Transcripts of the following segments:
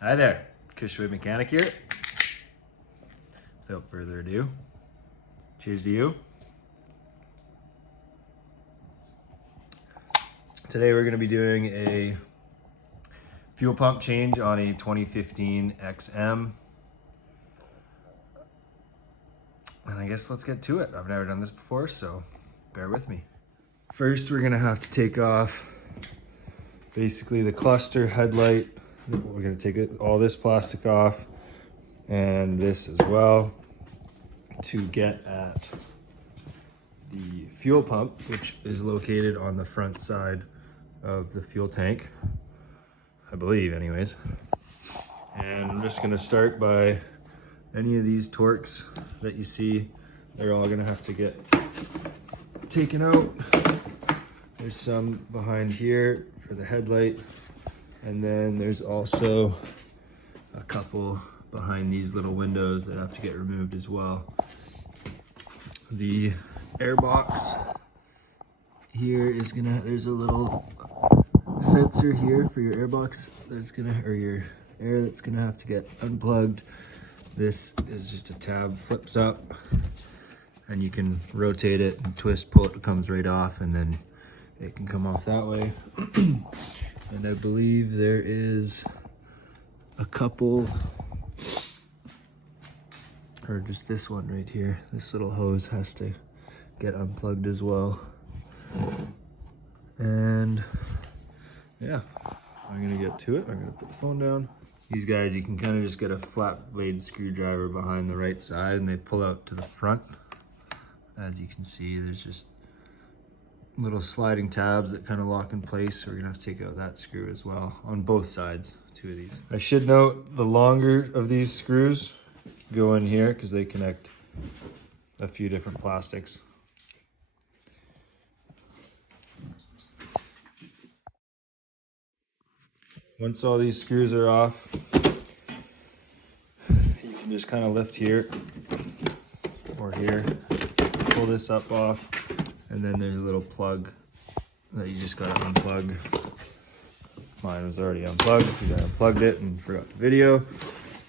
Hi there, Kishway Mechanic here. Without further ado, cheers to you. Today we're going to be doing a fuel pump change on a 2015 XM. And I guess let's get to it. I've never done this before, so bear with me. First, we're going to have to take off basically the cluster headlight. We're going to take all this plastic off and this as well to get at the fuel pump, which is located on the front side of the fuel tank, I believe anyways. And I'm just going to start by any of these Torx that you see. They're all going to have to get taken out. There's some behind here for the headlight. And then there's also a couple behind these little windows that have to get removed as well. The air box here is there's a little sensor here for your air box or your air that's gonna have to get unplugged. This is just a tab, flips up, and you can rotate it and twist, pull it, it comes right off, and then it can come off that way. And I believe there is a couple, or just this one right here. This little hose has to get unplugged as well. And yeah, I'm gonna get to it. I'm gonna put the phone down. These guys, you can kind of just get a flat blade screwdriver behind the right side and they pull out to the front. As you can see, there's just little sliding tabs that kind of lock in place. So we're gonna have to take out that screw as well on both sides, two of these. I should note the longer of these screws go in here because they connect a few different plastics. Once all these screws are off, you can just kind of lift here or here, pull this up off, and then there's a little plug that you just gotta unplug. Mine was already unplugged because I unplugged it and forgot the video,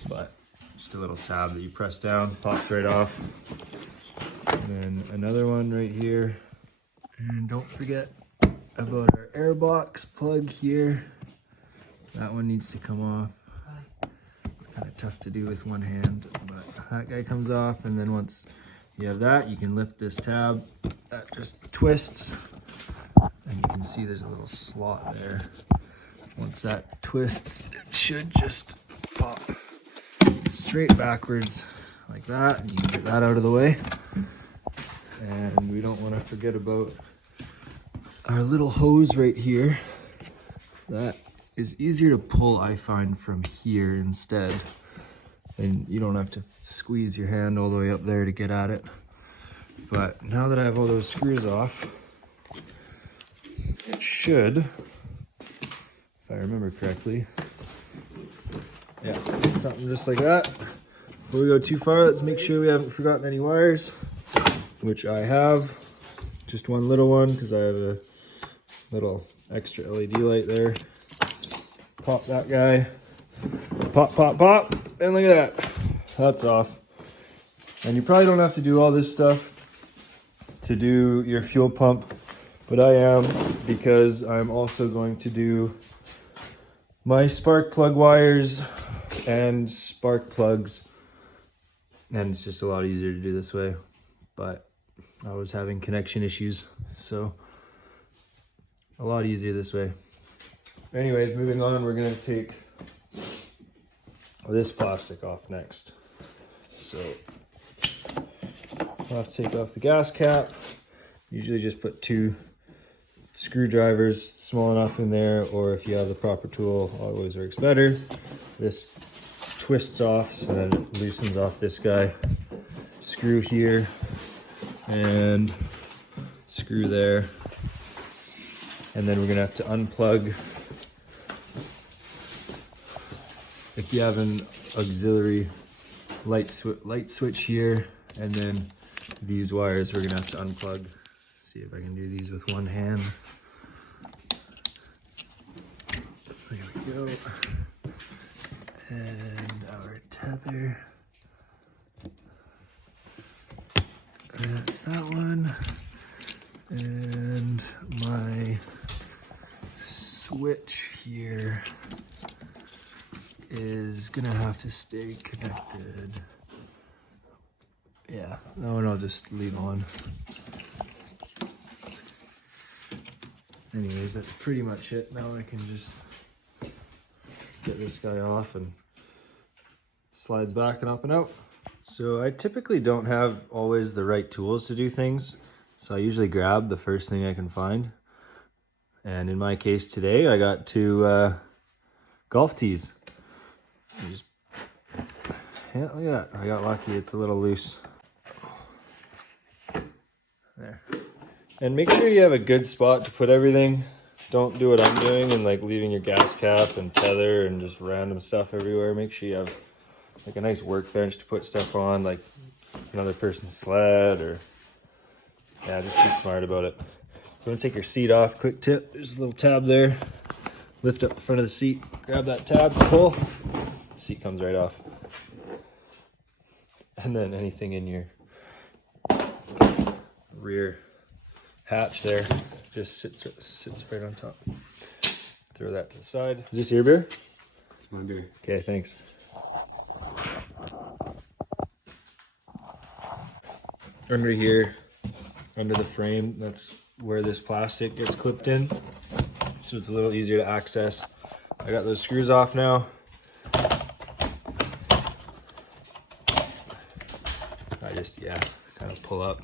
but just a little tab that you press down, pops right off. And then another one right here. And don't forget about our air box plug here. That one needs to come off. It's kind of tough to do with one hand, but that guy comes off, and then once you have that, you can lift this tab. That just twists, and you can see there's a little slot there. Once that twists, it should just pop straight backwards like that, and you can get that out of the way. And we don't want to forget about our little hose right here. That is easier to pull, I find, from here instead. And you don't have to squeeze your hand all the way up there to get at it. But now that I have all those screws off, it should, if I remember correctly, yeah, something just like that. Before we go too far, let's make sure we haven't forgotten any wires, which I have. Just one little one because I have a little extra LED light there. Pop that guy. Pop, pop, pop. And look at that. That's off. And you probably don't have to do all this stuff to do your fuel pump, but I am, because I'm also going to do my spark plug wires and spark plugs. And it's just a lot easier to do this way. But I was having connection issues, so a lot easier this way. Anyways, moving on, we're gonna take this plastic off next. So I'll have to take off the gas cap. Usually just put 2 screwdrivers small enough in there, or if you have the proper tool, always works better. This twists off, so then it loosens off this guy. Screw here and screw there. And then we're gonna have to unplug. If you have an auxiliary light switch here, and then these wires we're gonna have to unplug. See if I can do these with one hand. There we go. And our tether. That's that one. And my switch here is gonna have to stay connected. Yeah, that one I'll just leave on. Anyways, that's pretty much it. Now I can just get this guy off and slides back and up and out. So I typically don't have always the right tools to do things. So I usually grab the first thing I can find. And in my case today, I got two golf tees. Yeah, look at that. I got lucky. It's a little loose. There. And make sure you have a good spot to put everything. Don't do what I'm doing and like leaving your gas cap and tether and just random stuff everywhere. Make sure you have like a nice workbench to put stuff on, like another person's sled, or yeah, just be smart about it. If you want to take your seat off, quick tip, there's a little tab there. Lift up the front of the seat, grab that tab, pull, the seat comes right off. And then anything in your rear hatch there just sits right on top. Throw that to the side. Is this your beer? It's my beer. Okay, thanks. Under here, under the frame, that's where this plastic gets clipped in. So it's a little easier to access. I got those screws off now. I just, yeah, kind of pull up.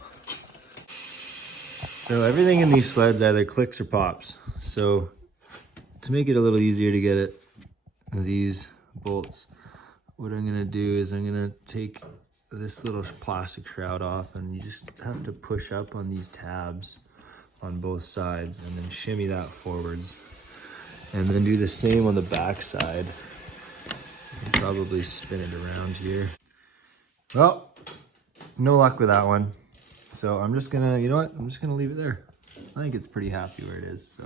So everything in these sleds either clicks or pops. So to make it a little easier to get it, these bolts, what I'm gonna do is I'm gonna take this little plastic shroud off, and you just have to push up on these tabs on both sides and then shimmy that forwards. And then do the same on the back side. Probably spin it around here. Well, no luck with that one. So I'm just gonna, you know what? I'm just gonna leave it there. I think it's pretty happy where it is, so.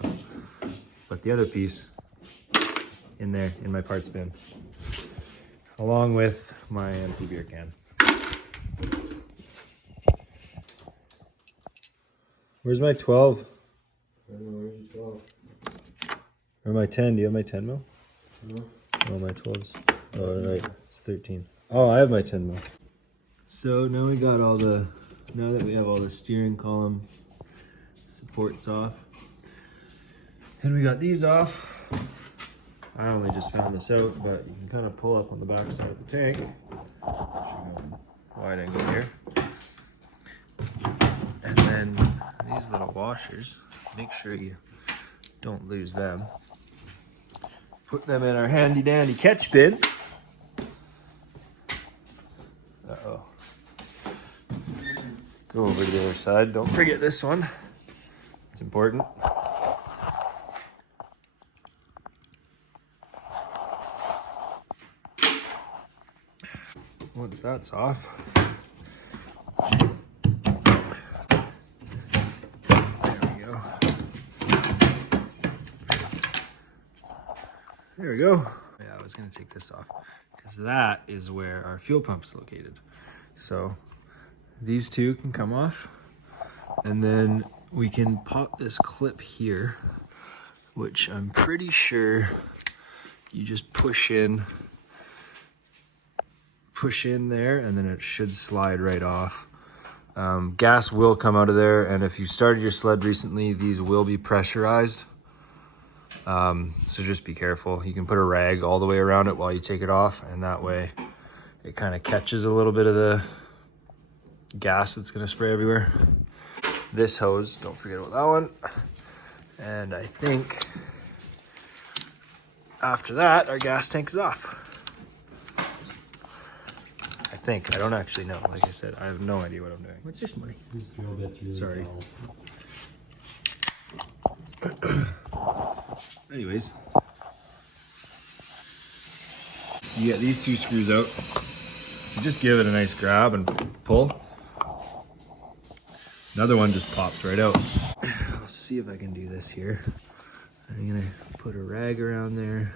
But the other piece in there, in my parts bin, along with my empty beer can. Where's my 12? I don't know, where's your 12? Or my 10? Do you have my 10 mil? No. Oh, my 12s. Oh, right. It's 13. Oh, I have my 10 mil. So now we got all the, now that we have all the steering column supports off, and we got these off, I only just found this out, but you can kind of pull up on the back side of the tank. Should go wide angle here. And then these little washers, make sure you don't lose them. Put them in our handy dandy catch bin. Uh-oh. Go over to the other side. Don't forget this one. It's important. Once that's off, there we go. Yeah, I was gonna take this off because that is where our fuel pump's located. So these two can come off, and then we can pop this clip here, which I'm pretty sure you just push in there, and then it should slide right off. Gas will come out of there, and if you started your sled recently, these will be pressurized. So just be careful. You can put a rag all the way around it while you take it off, and that way it kind of catches a little bit of the gas that's going to spray everywhere. This hose, don't forget about that one. And I think after that, our gas tank is off. I don't actually know. Like I said, I have no idea what I'm doing. What's your money? This drill bit's really Sorry. dull. Anyways, you get these two screws out. You just give it a nice grab and pull. Another one just pops right out. Let's see if I can do this here. I'm gonna put a rag around there,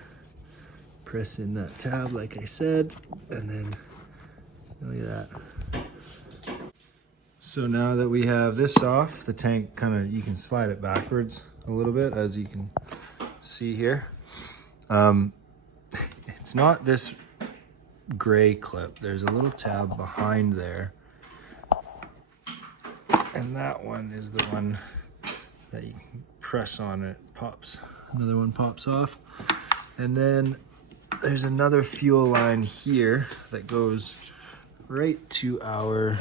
press in that tab like I said, and then look at that. So now that we have this off, the tank you can slide it backwards a little bit, as you can see here. It's not this gray clip. There's a little tab behind there. And that one is the one that you can press on, it pops. Another one pops off. And then there's another fuel line here that goes right to our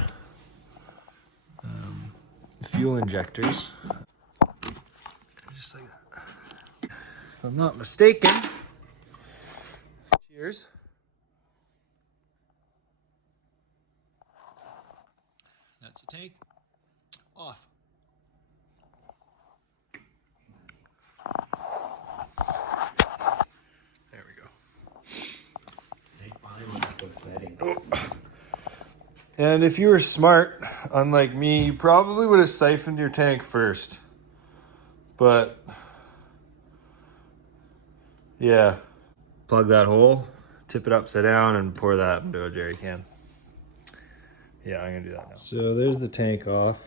fuel injectors. Just like that. If I'm not mistaken. Cheers. That's the tank. Off. There we go. And if you were smart, unlike me, you probably would have siphoned your tank first. But yeah, plug that hole, tip it upside down, and pour that into a jerry can. Yeah, I'm gonna do that now. So there's the tank off.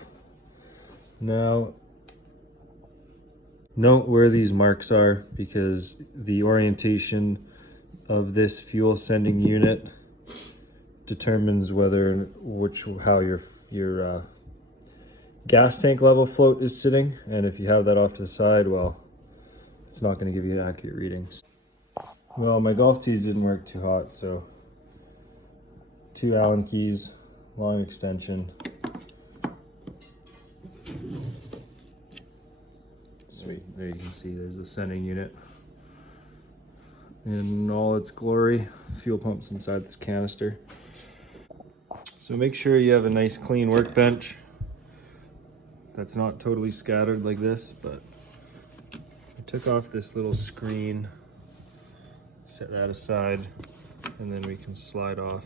Now, note where these marks are, because the orientation of this fuel sending unit determines how your gas tank level float is sitting, and if you have that off to the side, well, it's not going to give you accurate readings. Well, my golf tees didn't work too hot, so 2 Allen keys, long extension. Sweet, there you can see there's the sending unit in all its glory. Fuel pumps inside this canister. So make sure you have a nice clean workbench that's not totally scattered like this, but I took off this little screen, set that aside, and then we can slide off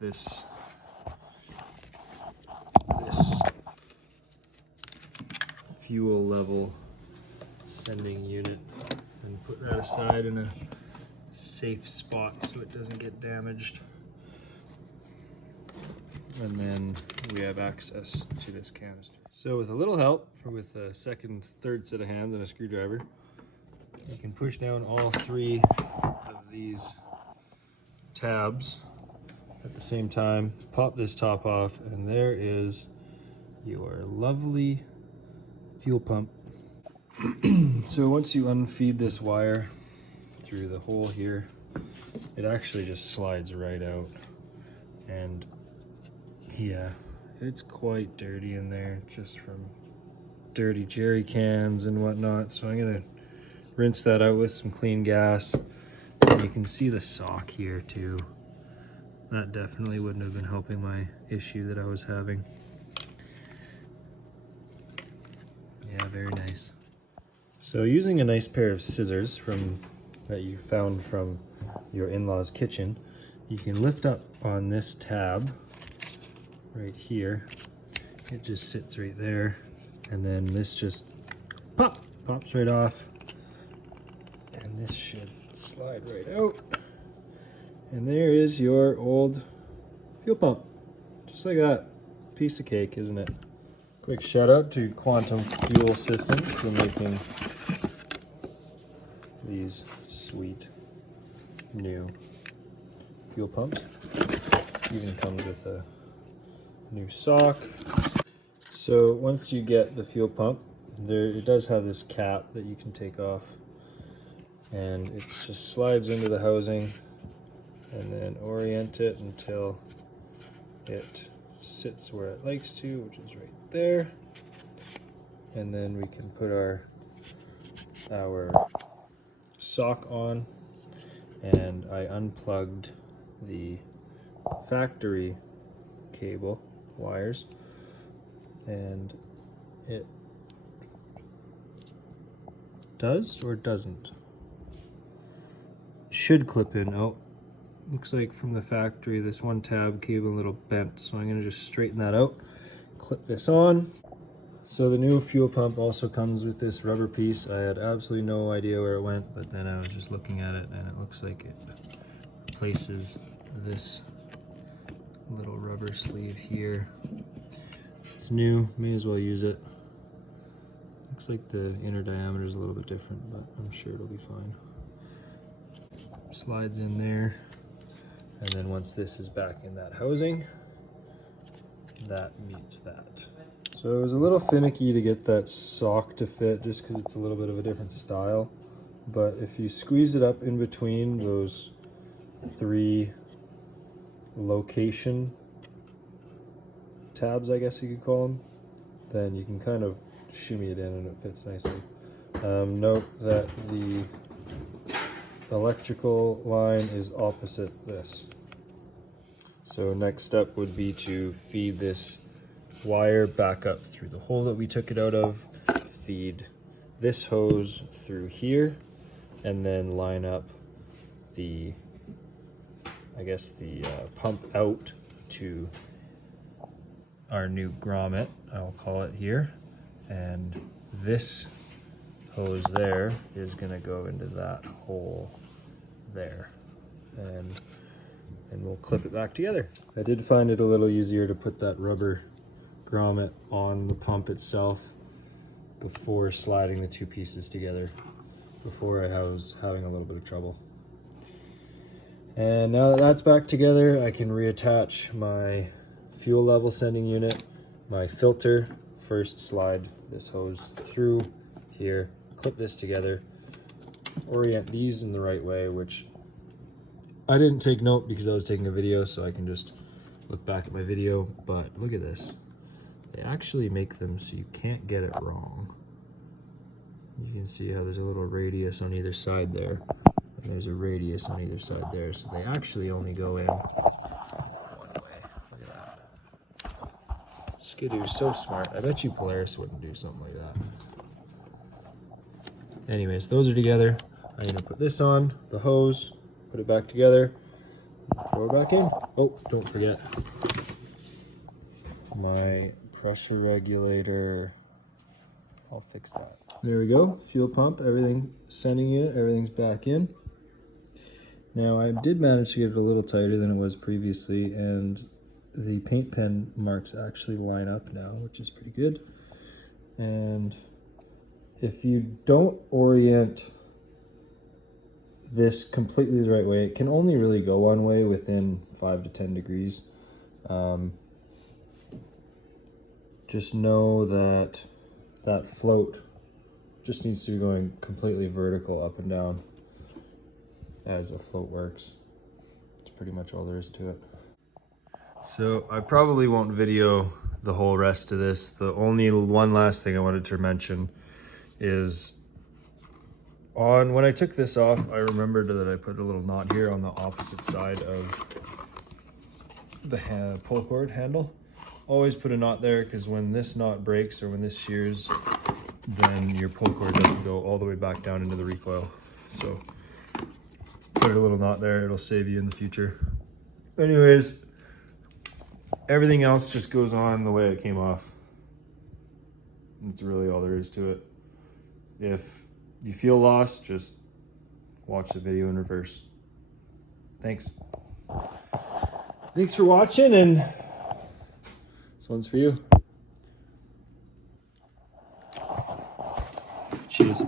this fuel level sending unit and put that aside in a safe spot so it doesn't get damaged. And then we have access to this canister. So with a little help with a third set of hands and a screwdriver, you can push down all 3 of these tabs at the same time, pop this top off, and there is your lovely fuel pump. So once you unfeed this wire through the hole here, it actually just slides right out. And yeah, it's quite dirty in there, just from dirty jerry cans and whatnot. So I'm gonna rinse that out with some clean gas. And you can see the sock here too. That definitely wouldn't have been helping my issue that I was having. Yeah, very nice. So using a nice pair of scissors that you found from your in-laws kitchen, you can lift up on this tab right here. It just sits right there, and then this just pops right off, and this should slide right out, and there is your old fuel pump, just like that. Piece of cake, isn't it? Quick shout out to Quantum Fuel Systems for making these sweet new fuel pumps. Even comes with a new sock. So once you get the fuel pump, it does have this cap that you can take off, and it just slides into the housing, and then orient it until it sits where it likes to, which is right there. And then we can put our sock on, and I unplugged the factory cable wires, and it does or doesn't. Should clip in. Oh, looks like from the factory this one tab cable a little bent, so I'm going to just straighten that out, clip this on, So the new fuel pump also comes with this rubber piece. I had absolutely no idea where it went, but then I was just looking at it and it looks like it replaces this little rubber sleeve here. It's new, may as well use it. Looks like the inner diameter is a little bit different, but I'm sure it'll be fine. Slides in there, and then once this is back in that housing, that meets that. So it was a little finicky to get that sock to fit just because it's a little bit of a different style, but if you squeeze it up in between those 3 location tabs, I guess you could call them, then you can kind of shimmy it in and it fits nicely. Note that the electrical line is opposite this. So next step would be to feed this wire back up through the hole that we took it out of, feed this hose through here, and then line up the, I guess the pump out to our new grommet, I'll call it here, and this hose there is going to go into that hole there, and we'll clip it back together. I did find it a little easier to put that rubber grommet on the pump itself before sliding the 2 pieces together. Before I was having a little bit of trouble. And now that that's back together, I can reattach my fuel level sending unit, my filter. First slide this hose through here, clip this together, orient these in the right way, which I didn't take note because I was taking a video, so I can just look back at my video, but look at this. They actually make them so you can't get it wrong. You can see how there's a little radius on either side there, and there's a radius on either side there, so they actually only go in one way. Look at that. Skidoo is so smart. I bet you Polaris wouldn't do something like that. Anyways, those are together. I'm gonna put this on, the hose, put it back together, throw it back in. Oh, don't forget my pressure regulator. I'll fix that. There we go, fuel pump, everything, sending unit, everything's back in. Now I did manage to get it a little tighter than it was previously, and the paint pen marks actually line up now, which is pretty good. And if you don't orient this completely the right way, it can only really go one way within 5 to 10 degrees. Just know that that float just needs to be going completely vertical up and down as a float works. That's pretty much all there is to it. So I probably won't video the whole rest of this. The only one last thing I wanted to mention is when I took this off, I remembered that I put a little knot here on the opposite side of the pull cord handle. Always put a knot there, because when this knot breaks or when this shears, then your pull cord doesn't go all the way back down into the recoil. So put a little knot there, it'll save you in the future. Anyways, everything else just goes on the way it came off. That's really all there is to it. If you feel lost, just watch the video in reverse. Thanks. Thanks for watching, and this one's for you. Cheers.